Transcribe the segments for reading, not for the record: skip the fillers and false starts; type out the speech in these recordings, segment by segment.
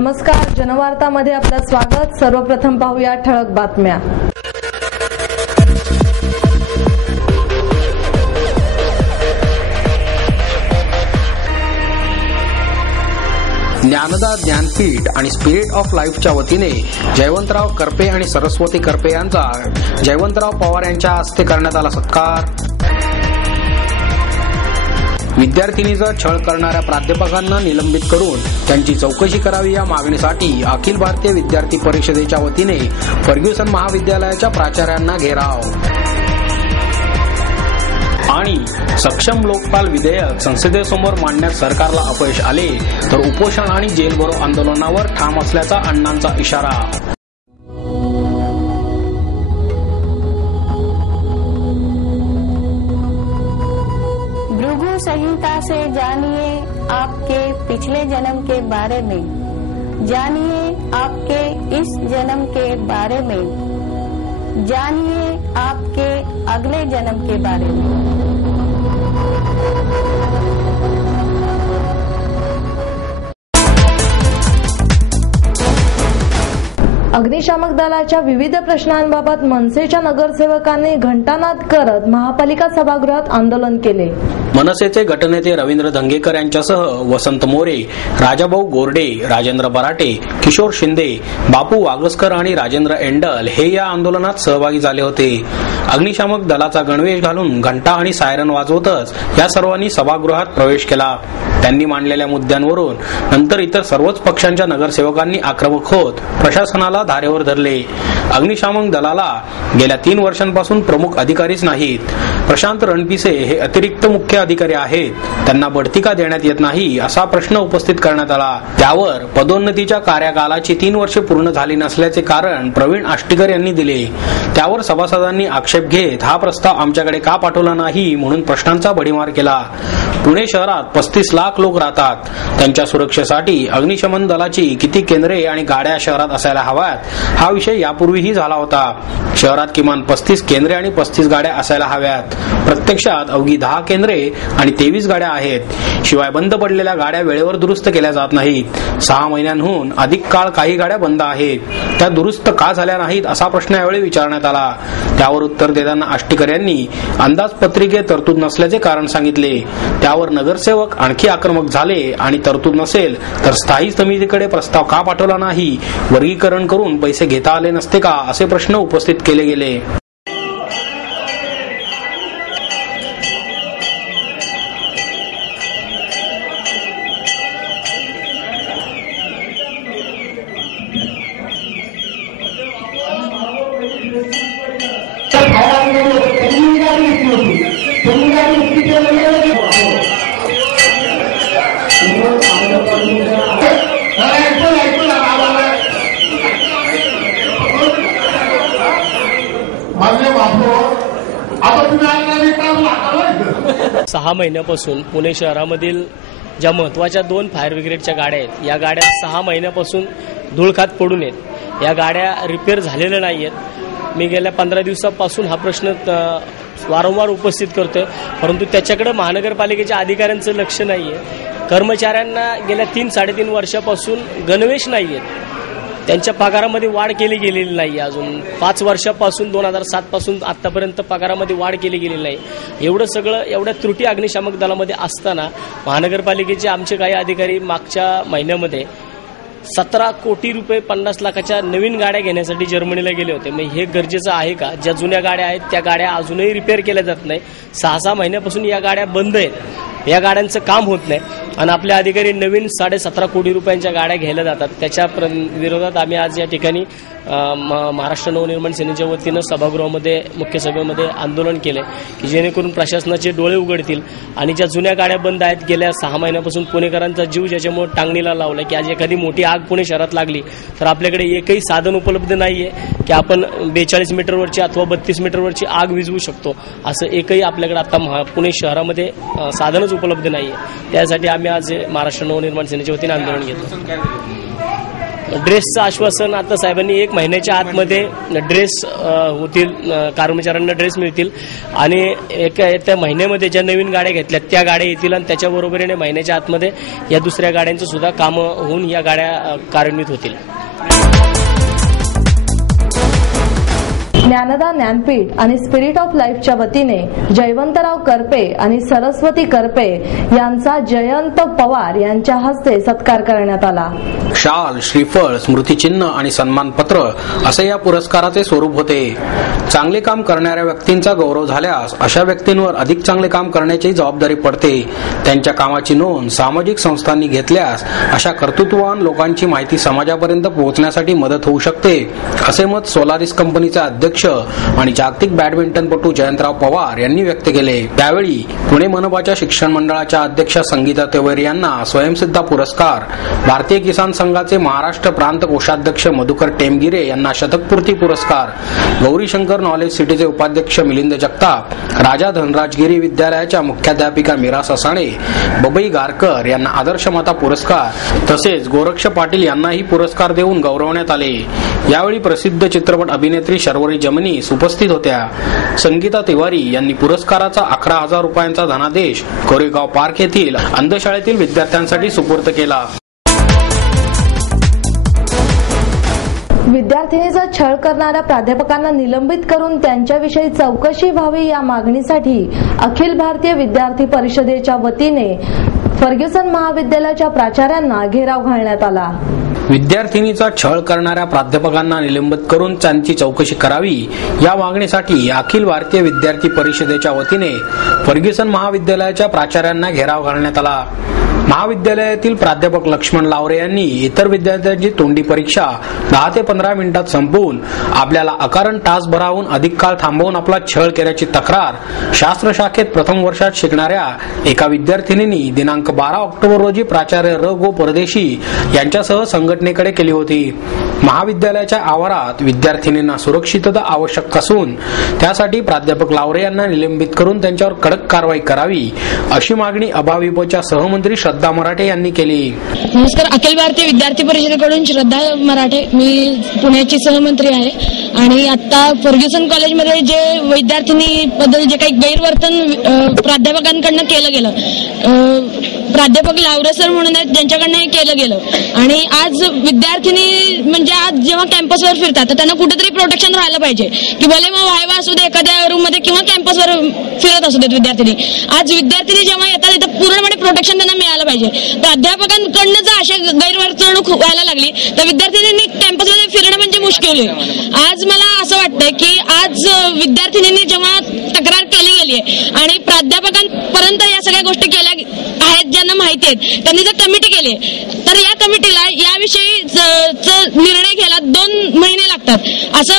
नमस्कार, जनवार्तामध्ये आपलं स्वागत। सर्वप्रथम पाहूया ठळक बातम्या। ज्ञानदा ज्ञानपीठ आणि स्पिरिट ऑफ लाईफच्या वतीने जयवंतराव करपे आणि सरस्वती करपे यांचा जयवंतराव पवार यांच्या हस्ते करण्यात आला सत्कार। विद्यार्थिनीचा छळ करणाऱ्या प्राध्यापकांना निलंबित करून त्यांची चौकशी करावी या मागणीसाठी अखिल भारतीय विद्यार्थी परिषदेच्या वतीने फर्ग्युसन महाविद्यालयाच्या प्राचार्यांना घेराव। आणि सक्षम लोकपाल विधेयक संसदेसमोर मांडण्यात सरकारला अपयश आले तर उपोषण आणि जेलभरो आंदोलनावर ठाम असल्याचा अण्णांचा इशारा। भृगु संहिता से जानिए आपके पिछले जन्म के बारे में, जानिए आपके इस जन्म के बारे में, जानिए आपके अगले जन्म के बारे में। अग्निशामक दलाच्या विविध प्रश्नांबाबत मनसेच्या नगरसेवकांनी घंटानाद करत महापालिका सभागृहात आंदोलन केले। मनसेचे गटनेते रवींद्र धंगेकर यांच्यासह वसंत मोरे, राजाभाऊ गोरडे, राजेंद्र बराटे, किशोर शिंदे, बापू वागसकर आणि राजेंद्र एंडल हे या आंदोलनात सहभागी झाले होते। अग्निशामक दलाचा गणवेश घालून घंटा आणि सायरन वाजवतच या सर्वांनी सभागृहात प्रवेश केला। त्यांनी मांडलेल्या मुद्द्यांवरून नंतर इतर सर्वच पक्षांच्या नगरसेवकांनी आक्रमक होत प्रशासनाला धारेवर धरले। अग्निशामक दलाला गेल्या 3 वर्षांपासून प्रमुख अधिकारीच नाहीत। प्रशांत रणपिसे हे अतिरिक्त मुख्य अधिकारी आहेत, त्यांना बढती का देण्यात येत नाही असा प्रश्न उपस्थित करण्यात आला। त्यावर पदोन्नतीच्या कार्यकालाची 3 वर्षे पूर्ण झाली नसल्याचे कारण प्रवीण आष्टीकर यांनी दिले। त्यावर सभासदांनी आक्षेप घेत हा प्रस्ताव आमच्याकडे का पाठवला नाही म्हणून प्रश्नांचा भडीमार केला। पुणे शहरात 35 लाख लोक राहतात, त्यांच्या सुरक्षेसाठी अग्निशमन दलाची किती केंद्रे आणि गाड्या शहरात असायला हव्यात हा विषय यापूर्वीही झाला होता। शहरात किमान 35 केंद्रे आणि 35 गाड्या असायला हव्यात, प्रत्यक्षात अवघी 10 केंद्रे आणि 23 गाड्या आहेत। शिवाय बंद पडलेल्या गाड्या वेळेवर दुरुस्त केल्या जात नाहीत। 6 महिन्यांहून अधिक काळ काही गाड्या बंद आहेत, त्या दुरुस्त का झाल्या नाहीत असा प्रश्न यावेळी विचारण्यात आला। त्यावर उत्तर देताना आष्टीकर यांनी अंदाजपत्रिकेत तरतूद नसल्याचे कारण सांगितले। त्यावर नगरसेवक आणखी आक्रमक झाले आणि तरतूद नसेल तर स्थायी समितीकडे प्रस्ताव का पाठवला नाही, वर्गीकरण करून पैसे घेता आले नसते का असे प्रश्न उपस्थित केले गेले। सहा महिन्यापासून पुणे शहरामधील ज्या महत्त्वाच्या 2 फायर ब्रिगेडच्या गाड्या आहेत, या गाड्या 6 महिन्यापासून धूळखात पडून आहेत। या गाड्या रिपेअर झालेल्या नाही आहेत। मी गेल्या 15 दिवसापासून हा प्रश्न वारंवार उपस्थित करतोय, परंतु त्याच्याकडे महानगरपालिकेच्या अधिकाऱ्यांचं लक्ष नाहीये। कर्मचाऱ्यांना गेल्या 3-3.5 वर्षापासून गणवेश नाहीयेत, त्यांच्या पगारामध्ये वाढ केली गेलेली नाही। अजून 5 वर्षापासून 2007 पासून आतापर्यंत पगारामध्ये वाढ केली गेलेली नाही। एवढ्या त्रुटी अग्निशामक दलामध्ये असताना महानगरपालिकेचे आमचे काही अधिकारी मागच्या महिन्यामध्ये 17 कोटी रुपये 50 लाखाच्या नवीन गाड्या घेण्यासाठी जर्मनीला गेले होते। मग हे गरजेचं आहे का? ज्या जुन्या गाड्या आहेत त्या गाड्या अजूनही रिपेअर केल्या जात नाही। 6 महिन्यापासून या गाड्या बंद आहेत, या गाड्यांचं काम होत नाही आणि आपले अधिकारी नवीन 17.5 कोटी रुपयांच्या गाड्या घ्यायला जातात। त्याच्या विरोधात आम्ही आज या ठिकाणी महाराष्ट्र नवनिर्माण सेनेच्या वतीनं सभागृहामध्ये मुख्य सभेमध्ये आंदोलन केले की जेणेकरून प्रशासनाचे डोळे उघडतील आणि ज्या जुन्या गाड्या बंद आहेत, गेल्या 6 महिन्यापासून पुणेकरांचा जीव ज्याच्यामुळे टांगणीला लावला की आज एखादी मोठी आग पुणे शहरात लागली तर आपल्याकडे एकही साधन उपलब्ध नाहीये की आपण 42 मीटरवरची अथवा 32 मीटरवरची आग विझवू शकतो, असं एकही आपल्याकडे आता पुणे शहरामध्ये साधनच उपलब्ध नाहीये। त्यासाठी आम्ही आज महाराष्ट्र नवनिर्माण सेनेच्या वतीने आंदोलन घेतलं। ड्रेसचं आश्वासन आता साहेबांनी 1 महिन्याच्या आतमध्ये ड्रेस होतील, कर्मचाऱ्यांना ड्रेस मिळतील आणि त्या महिन्यामध्ये ज्या नवीन गाड्या घेतल्या त्या गाड्या येतील आणि त्याच्याबरोबरीने महिन्याच्या आतमध्ये या दुसऱ्या गाड्यांचं सुद्धा कामं होऊन या गाड्या कार्यान्वित होतील. ज्ञानदा ज्ञानपीठ आणि स्पिरिट ऑफ लाईफच्या वतीने जयवंतराव करपे आणि सरस्वती करपे यांचा जयंत पवार यांच्या हस्ते सत्कार करण्यात आला. शाल, श्रीफळ, स्मृतिचिन्ह आणि सन्मानपत्र असे या पुरस्काराचे स्वरूप होते. चांगले काम करणाऱ्या व्यक्तींचा गौरव झाल्यास अशा व्यक्तींवर अधिक चांगले काम करण्याची जबाबदारी पडते. त्यांच्या कामाची नोंद सामाजिक संस्थांनी घेतल्यास अशा कर्तृत्ववान लोकांची माहिती समाजापर्यंत पोहोचण्यासाठी मदत होऊ शकते, असे मत सोलारिस कंपनीचे अध्यक्ष आणि जागतिक बॅडमिंटनपटू जयंतराव पवार यांनी व्यक्त केले. त्यावेळी पुणे मनपाच्या शिक्षण मंडळाच्या अध्यक्षा संगीता तिवारी यांना स्वयंसिद्धा पुरस्कार, भारतीय किसान संघाचे महाराष्ट्र प्रांत कोषाध्यक्ष मधुकर टेमगिरे यांना शतकपूर्ती पुरस्कार, गौरीशंकर नॉलेज सिटीचे उपाध्यक्ष मिलिंद जगताप, राजा धनराजगिरी विद्यालयाच्या मुख्याध्यापिका मीरा ससाणे, बबई गारकर यांना आदर्श माता पुरस्कार तसेच गोरक्ष पाटील यांनाही पुरस्कार देऊन गौरवण्यात आले. यावेळी प्रसिद्ध चित्रपट अभिनेत्री शर्वरी जमनीस उपस्थित होत्या. संगीता तिवारी यांनी पुरस्काराचा 11,000 रुपयांचा धनादेश कोरेगाव पार्क येथील अंधशाळेतील विद्यार्थ्यांसाठी सुपूर्द केला. विद्यार्थिनीचा छळ करणाऱ्या प्राध्यापकांना निलंबित करून त्यांच्याविषयी चौकशी व्हावी या मागणीसाठी अखिल भारतीय विद्यार्थी परिषदेच्या वतीने फर्ग्युसन महाविद्यालयाच्या प्राचार्यांना घेराव घालण्यात आला. विद्यार्थिनीचा छळ करणाऱ्या प्राध्यापकांना निलंबित करून त्यांची चौकशी करावी या मागणीसाठी अखिल भारतीय विद्यार्थी परिषदेच्या वतीने फर्ग्युसन महाविद्यालयाच्या प्राचार्यांना घेराव घालण्यात आला. महाविद्यालयातील प्राध्यापक लक्ष्मण लावरे यांनी इतर विद्यार्थ्यांची तोंडी परीक्षा 10 ते 15 मिनिटात संपवून आपल्याला अकारण तासभराहून अधिक काळ थांबवून आपला छळ केल्याची तक्रार शास्त्र शाखेत प्रथम वर्षात शिकणाऱ्या एका विद्यार्थिनींनी दिनांक 12 ऑक्टोबर रोजी प्राचार्य र गो परदेशी यांच्यासह संघटनेकडे केली होती. महाविद्यालयाच्या आवारात विद्यार्थिनींना सुरक्षितता आवश्यक असून त्यासाठी प्राध्यापक लावरे यांना निलंबित करून त्यांच्यावर कडक कारवाई करावी अशी मागणी अभाविपच्या सहमंत्री श्रद्धा मराठे यांनी केली. नमस्कार. अखिल भारतीय विद्यार्थी परिषदेकडून श्रद्धा मराठे, मी पुण्याची सहमंत्री आहे आणि आता फर्ग्युसन कॉलेजमध्ये जे विद्यार्थिनी बद्दल जे काही गैरवर्तन प्राध्यापकांकडनं केलं गेलं, प्राध्यापक लावरे सर म्हणून आहेत ज्यांच्याकडनं हे केलं गेलं आणि आज विद्यार्थिनी म्हणजे आज जेव्हा कॅम्पसवर फिरतात तर त्यांना कुठेतरी प्रोटेक्शन राहायला पाहिजे की भले मग वायवा असू दे एखाद्या रूम मध्ये किंवा कॅम्पसवर फिरत असू देत विद्यार्थिनी. आज विद्यार्थिनी जेव्हा येतात तिथं पूर्णपणे प्रोटेक्शन त्यांना मिळालं पाहिजे. प्राध्यापकांकडनं जर अशा गैरवर्तणूक व्हायला लागली तर विद्यार्थिनींनी कॅम्पसमध्ये फिरणं म्हणजे मुश्किल होईल. आज मला असं वाटतंय की आज विद्यार्थिनींनी जेव्हा तक्रार केली गेली आहे आणि प्राध्यापकांपर्यंत या सगळ्या गोष्टी केल्या आहेत ज्यांना माहिती आहेत त्यांनी जर कमिटी केली तर या कमिटीला याविषयी निर्णय घ्यायला 2 महिने लागतात असं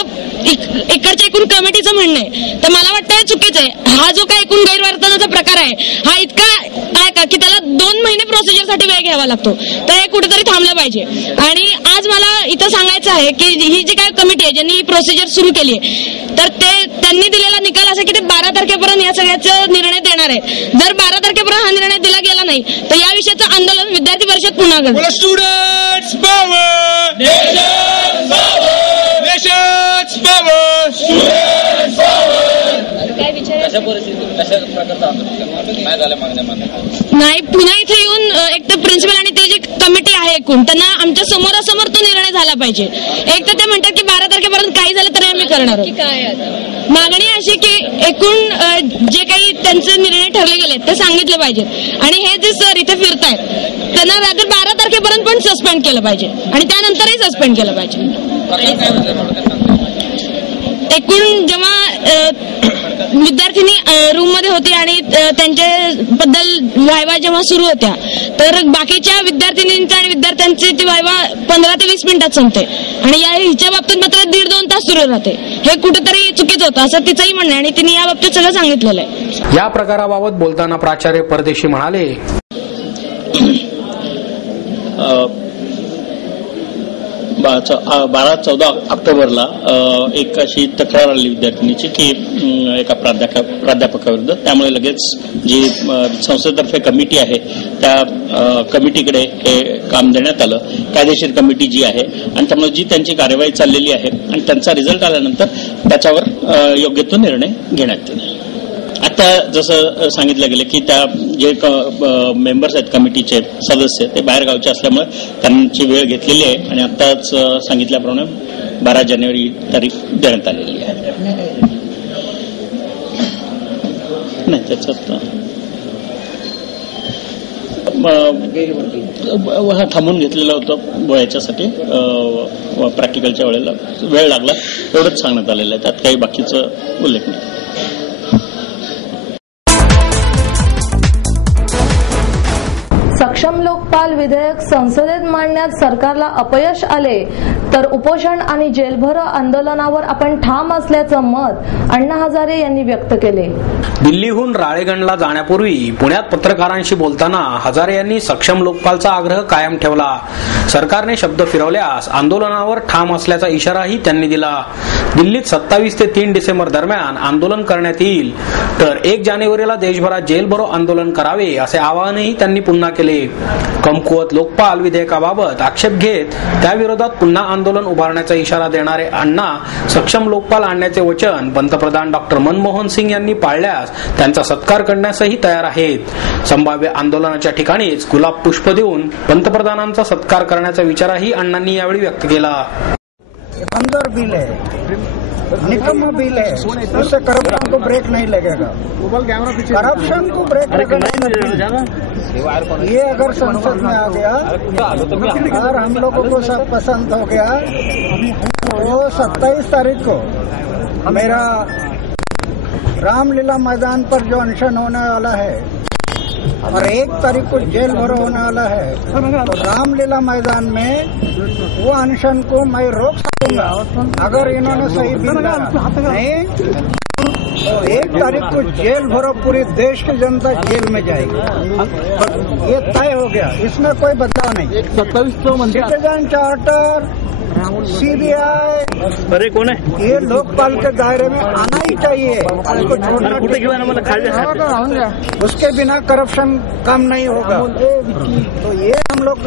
इकडच्या एकूण कमिटीचं म्हणणं आहे. तर मला वाटतं हे चुकीचं आहे. हा जो काय एकूण गैरवर्तनाचा प्रकार आहे हा इतका काय का की त्याला 2 महिने प्रोसिजरसाठी वेळ घ्यावा लागतो. तर हे कुठेतरी थांबलं पाहिजे. आणि आज मला इथं सांगायचं आहे की ही जी काय कमिटी आहे ज्यांनी ही प्रोसिजर सुरू केली आहे तर त्यांनी दिलेला निकाल असा की ते 12 तारखेपर्यंत या सगळ्याचा निर्णय देणार आहे. जर 12 तारखेपर्यंत हा निर्णय दिला गेला नाही तर या विषयाचं आंदोलन विद्यार्थी परिषद पुन्हा करेल. Students power! Nations power! Nations power! Students power! नाही, पुन्हा इथे येऊन एक तर प्रिन्सिपल आणि ते जी कमिटी आहे एकूण त्यांना आमच्या समोरासमोर तो निर्णय झाला पाहिजे. एक तर ते म्हणतात की 12 तारखेपर्यंत काही झालं तरी आम्ही करणार आहोत. मागणी अशी की एकूण जे काही त्यांचे निर्णय ठरले गेले ते सांगितले पाहिजेत आणि हे जे सर इथे फिरतायत त्यांना रात्री 12 तारखेपर्यंत पण सस्पेंड केलं पाहिजे आणि त्यानंतरही सस्पेंड केलं पाहिजे. एकूण जेव्हा विद्यार्थिनी रूम मध्ये होती आणि त्यांच्याबद्दल वायवा जेव्हा सुरू होत्या तर बाकीच्या विद्यार्थिनींच्या आणि विद्यार्थ्यांची ती वायवा 15 ते 20 मिनिटात संपते आणि हिच्या बाबतीत मात्र 1.5-2 तास सुरू राहते. हे कुठेतरी चुकीचं होतं असं तिचंही म्हणणं आहे आणि तिने या बाबतीत सगळं सांगितलेलं आहे. या प्रकाराबाबत बोलताना प्राचार्य परदेशी म्हणाले, 12-14 ऑक्टोबरला एक अशी तक्रार आली विद्यार्थिनीची की एका प्राध्यापकाविरुद्ध. त्यामुळे लगेच जी संस्थेतर्फे कमिटी आहे त्या कमिटीकडे हे काम देण्यात आलं, कायदेशीर कमिटी जी आहे, आणि त्यामुळे जी त्यांची कार्यवाही चाललेली आहे आणि त्यांचा रिझल्ट आल्यानंतर त्याच्यावर योग्य तो निर्णय घेण्यात येईल. आता जसं सांगितलं गेलं की त्या जे मेंबर्स आहेत कमिटीचे सदस्य ते बाहेरगावचे असल्यामुळे त्यांची वेळ घेतलेली आहे आणि आताच सांगितल्याप्रमाणे 12 जानेवारी तारीख देण्यात आलेली आहे. नाही त्याच्यात थांबून घेतलेलं होतं याच्यासाठी प्रॅक्टिकलच्या वेळेला वेळ लागला एवढंच सांगण्यात आलेलं आहे. त्यात काही बाकीचं उल्लेख नाही. सक्षम लोकपाल विधेयक संसदेत मांडण्यात सरकारला अपयश आले तर उपोषण आणि जेलभरो आंदोलनावर आपण ठाम असल्याचं मत अण्णा हजारे यांनी व्यक्त केले. दिल्लीहून राळेगणला जाण्यापूर्वी पुण्यात पत्रकारांशी बोलताना हजारे यांनी सक्षम लोकपालचा आग्रह कायम ठेवला. सरकारने शब्द फिरवल्यास आंदोलनावर ठाम असल्याचा इशाराही त्यांनी दिला. दिल्लीत 27 ते 3 डिसेंबर दरम्यान आंदोलन करण्यात येईल तर 1 जानेवारीला देशभरात जेलभरो आंदोलन करावे असे आवाहनही त्यांनी पुन्हा केले. कमकुवत लोकपाल विधेयकाबाबत आक्षेप घेत त्याविरोधात पुन्हा आंदोलन उभारण्याचा इशारा देणारे अण्णा सक्षम लोकपाल आणण्याचे वचन पंतप्रधान डॉक्टर मनमोहन सिंग यांनी पाळल्यास त्यांचा सत्कार करण्यासही तयार आहेत. संभाव्य आंदोलनाच्या ठिकाणीच गुलाब पुष्प देऊन पंतप्रधानांचा सत्कार करण्याचा विचारही अण्णांनी यावेळी व्यक्त केला. अंदर बिल है, निकम्मा बिल है, उससे करप्शन को ब्रेक नहीं लगेगा. करप्शन को ब्रेक लगेगा. ये अगर संसद में आ गया और हम लोगों को सब पसंद हो गया तो 27 तारीख को मेरा रामलीला मैदान पर जो अनशन होने वाला है और 1 तारीख को जेल भरो होने वाला है, तो रामलीला मैदान में वो अनशन को मैं रोक सकूंगा अगर इन्होंने सही बिल नहीं तो 1 तारीख को जेल भरो पूरी देश की जनता जेल में जाएगी. ये तय हो गया, इसमें कोई बदलाव नहीं. 27 सिटीजन चार्टर, सीबीआई, अरे कौन है, ये लोकपाल के दायरे में आना ही चाहिए. उसको छोड़ना, उसके बिना करप्शन कम नहीं होगा. तो ये हम लोग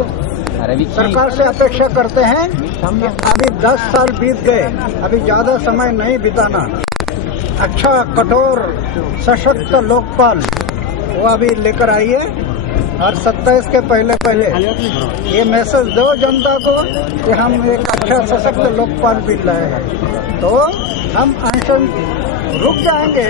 सरकार से अपेक्षा करते हैं कि अभी 10 साल बीत गए, अभी ज्यादा समय नहीं बिताना. अच्छा कठोर सशक्त लोकपाल वो अभी लेकर आइए और 27 के पहले ये मैसेज दो जनता को कि हम एक अच्छा सशक्त लोकपाल बिल लाए हैं. तो हम अनशन रुक जाएंगे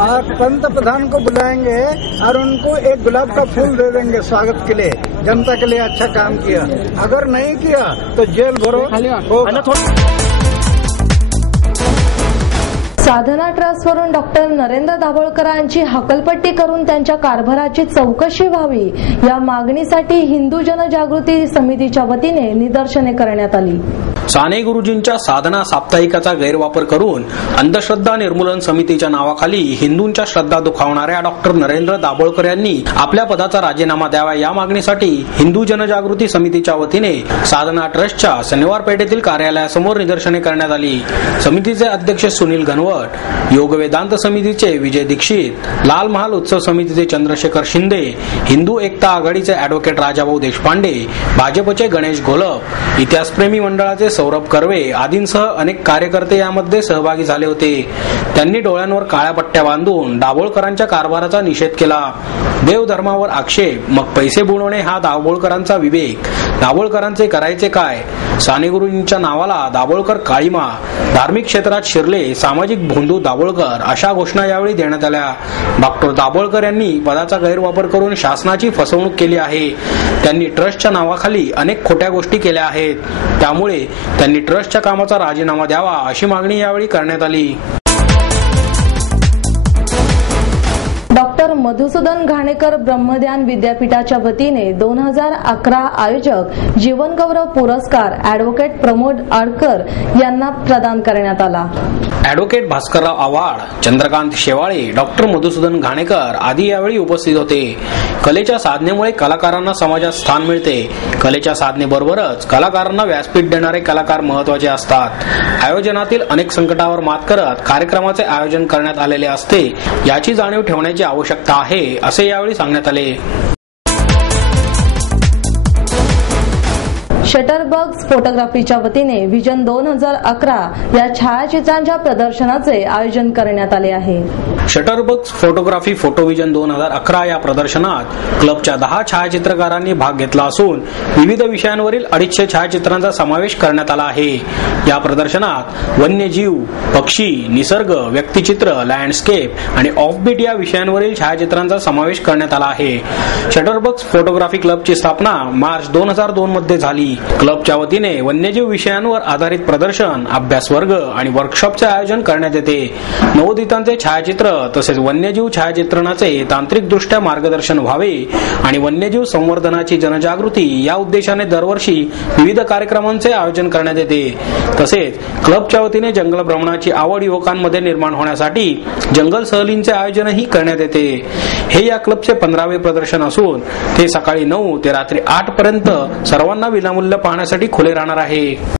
और पंतप्रधान को बुलाएंगे और उनको एक गुलाब का फूल दे देंगे स्वागत के लिए. जनता के लिए अच्छा काम किया. अगर नहीं किया तो जेल भरो. साधना ट्रस्टवरून डॉक्टर नरेंद्र दाभोळकरांची हकलपट्टी करून त्यांच्या कारभाराची चौकशी व्हावी या मागणीसाठी हिंदू जनजागृती समितीच्या वतीने निदर्शने करण्यात आली. साने गुरुजींच्या साधना साप्ताहिकाचा गैरवापर करून अंधश्रद्धा निर्मूलन समितीच्या नावाखाली हिंदूंच्या श्रद्धा दुखावणाऱ्या डॉक्टर नरेंद्र दाभोळकर यांनी आपल्या पदाचा राजीनामा द्यावा या मागणीसाठी हिंदू जनजागृती समितीच्या वतीने साधना ट्रस्टच्या शनिवार पेठेतील कार्यालयासमोर निदर्शने करण्यात आली. समितीचे अध्यक्ष सुनील घनवट, योग वेदांत समितीचे विजय दीक्षित, लाल महाल उत्सव समितीचे चंद्रशेखर शिंदे, हिंदू एकता आघाडीचे अॅडव्होकेट राजाभाऊ देशपांडे, भाजपचे गणेश घोलप, इतिहासप्रेमी मंडळाचे सौरभ कर्वे आदींसह अनेक कार्यकर्ते यामध्ये सहभागी झाले होते. त्यांनी डोळ्यांवर काळ्या पट्ट्या बांधून दाभोळकरांच्या कारभाराचा निषेध केला. देवधर्मावर आक्षेप, मग पैसे बुडवणे हा दाभोळकरांचा विवेक. दाभोळकरांचे करायचे काय? साने गुरुजींच्या नावाला दाभोळकर काळीमा, धार्मिक क्षेत्रात शिरले सामाजिक भोंदू दाभोळकर अशा घोषणा यावेळी देण्यात आल्या. डॉक्टर दाभोळकर यांनी पदाचा गैरवापर करून शासनाची फसवणूक केली आहे. त्यांनी ट्रस्टच्या नावाखाली अनेक खोट्या गोष्टी केल्या आहेत. त्यामुळे त्यांनी ट्रस्टच्या कामाचा राजीनामा द्यावा अशी मागणी यावेळी करण्यात आली. डॉक्टर मधुसूदन घाणेकर ब्रह्मज्ञान विद्यापीठाच्या वतीने 2011 आयोजक जीवनगौरव पुरस्कार अॅडव्होकेट प्रमोद आडकर यांना प्रदान करण्यात आला. ॲडव्होकेट भास्करराव आव्हाड, चंद्रकांत शेवाळे, डॉक्टर मधुसूदन घाणेकर आदी यावेळी उपस्थित होते. कलेच्या साधनेमुळे कलाकारांना समाजात स्थान मिळते. कलेच्या साधनेबरोबरच कलाकारांना व्यासपीठ देणारे कलाकार महत्त्वाचे असतात. आयोजनातील अनेक संकटावर मात करत कार्यक्रमाचे आयोजन करण्यात आलेले असते, याची जाणीव ठेवण्याची आवश्यकता आहे असे यावेळी सांगण्यात आले. शटरबग्स फोटोग्राफीच्या वतीने व्हिजन 2011 या छायाचित्रांच्या प्रदर्शनाचे आयोजन करण्यात आले आहे. शटरबग्स फोटोग्राफी फोटोव्हिजन 2011 या प्रदर्शनात क्लबच्या 10 छायाचित्रकारांनी भाग घेतला असून विविध विषयांवरील 250 छायाचित्रांचा समावेश करण्यात आला आहे. या प्रदर्शनात वन्यजीव, पक्षी, निसर्ग, व्यक्तिचित्र, लँडस्केप आणि ऑफबीट या विषयांवरील छायाचित्रांचा समावेश करण्यात आला आहे. शटरबग्स फोटोग्राफी क्लबची स्थापना मार्च 2002 मध्ये झाली. क्लबच्या वतीने वन्यजीव विषयांवर आधारित प्रदर्शन, अभ्यास वर्ग आणि वर्कशॉपचे आयोजन करण्यात येते. नवोदितांचे छायाचित्र तसेच वन्यजीव छायाचित्रणाचे तांत्रिकदृष्ट्या मार्गदर्शन व्हावे आणि वन्यजीव संवर्धनाची जनजागृती या उद्देशाने दरवर्षी विविध कार्यक्रमांचे आयोजन करण्यात येते. तसेच क्लबच्या वतीने जंगल भ्रमणाची आवड युवकांमध्ये निर्माण होण्यासाठी जंगल सहलींचे आयोजनही करण्यात येते. हे या क्लबचे 15वे प्रदर्शन असून ते सकाळी 9 ते रात्री 8 पर्यंत सर्वांना विनामूल्य पाहण्यासाठी खुले राहणार आहे.